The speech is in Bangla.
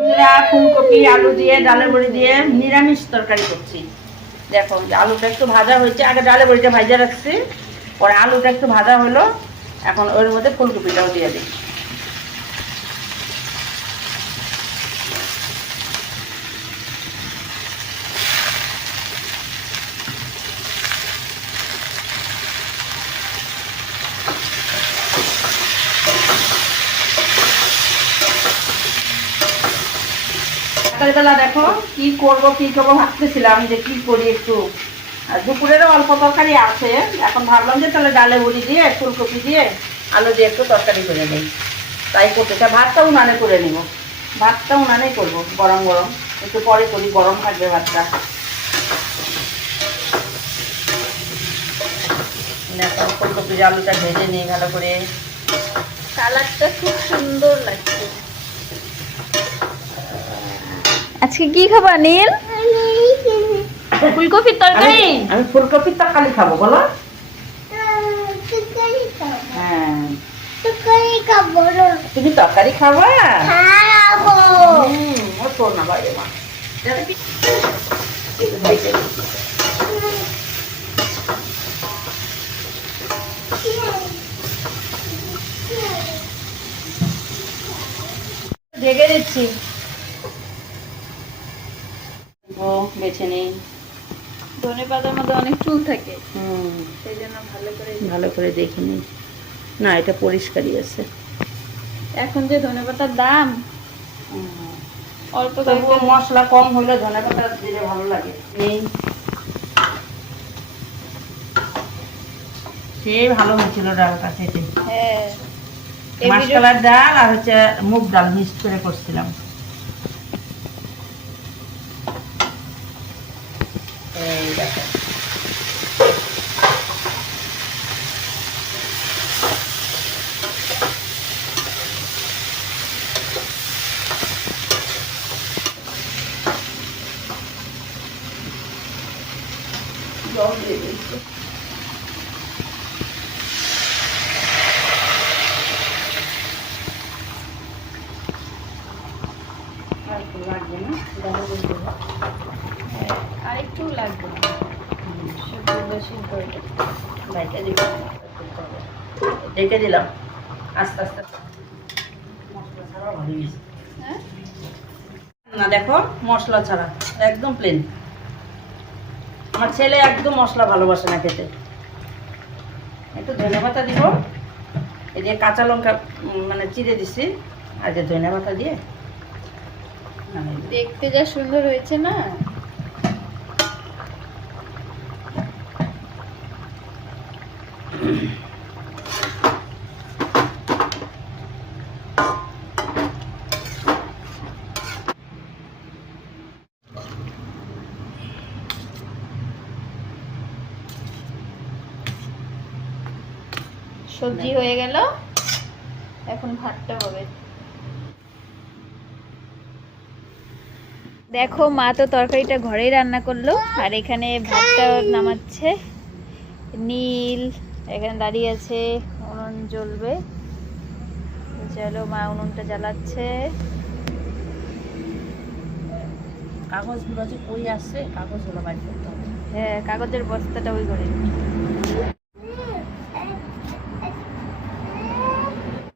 বন্ধুরা ফুলকপি, আলু দিয়ে ডালে বড়ি দিয়ে নিরামিষ তরকারি করছি। দেখো আলুটা একটু ভাজা হয়েছে, আগে ডালে বড়িটা ভাজা রাখছি, পরে আলুটা একটু ভাজা হলো, এখন ওর মধ্যে ফুলকপিটাও দিয়ে দিই সকালবেলা দেখো কি করব, কি করব ভাবতেছিলাম যে কি করি একটু। দুপুরেরও অল্প তরকারি আছে। এখন ভাবলাম যে তাহলে ডালে বড়ি দিয়ে, ফুলকপি দিয়ে, আলু দিয়ে একটু তরকারি করে নিই। তাই করতে চাই ভাতটা উনানে করে নিব। ভাতটা উনানেই করব, গরম গরম। একটু পরে করি, গরম থাকবে ভাতটা। ফুলকপি আলুটা ভেজে নিই ভালো করে। কালারটা খুব সুন্দর লাগছে। আজকে কি খাবা নীল? ফুলকপির তরকারি। আমি- ফুলকপির তরকারি খাব বলো। হ্যাঁ। তুমি তরকারি খাবা? হুম, না বাইরে মা। ঢেকে দিচ্ছি। বেছে নিই। ধনে পাতার মধ্যে অনেক চুল থাকে। হুম। সেই জন্য ভালো করে ভালো করে দেখে নিই না এটা পরিষ্কারই আছে। এখন যে ধনে পাতার দাম অল্প তবুও মশলা কম হলে ধনে পাতা দিলে ভালো লাগে। এই সে ভালো হয়েছিল ডালটা খেতে। হ্যাঁ। মাসকালার ডাল আর হচ্ছে মুগ ডাল মিক্সড করে করছিলাম। এই দেখো জল দিয়ে দিচ্ছি আর একটু লাগবে না ডালে দিয়ে দেবো। আর একটু লাগবে। ডেকে দিলাম। আস্তে আস্তে। হ্যাঁ? না দেখো মশলা ছাড়া একদম প্লেন আমার ছেলে একদম মশলা ভালোবাসে না খেতে। একটু ধনে পাতা দিব। এই যে কাঁচা লঙ্কা মানে চিড়ে দিছি। আর যে ধনে পাতা দিয়ে দেখতে যা সুন্দর হয়েছে না? সবজি হয়ে। গেল। এখন ভাতটা হবে। দেখো মা তো তরকারিটা ঘরেই রান্না করল। আর এখানে ভাতটা নামাচ্ছে। নীল এখানে দাঁড়িয়ে আছে উনুন জ্বলবে। চলো মা উনুনটা জ্বালাচ্ছে। কাগজগুলো যে কই আসছে কাগজগুলো বাইর করতে হবে। হ্যাঁ কাগজের বস্তাটা ওই ঘরে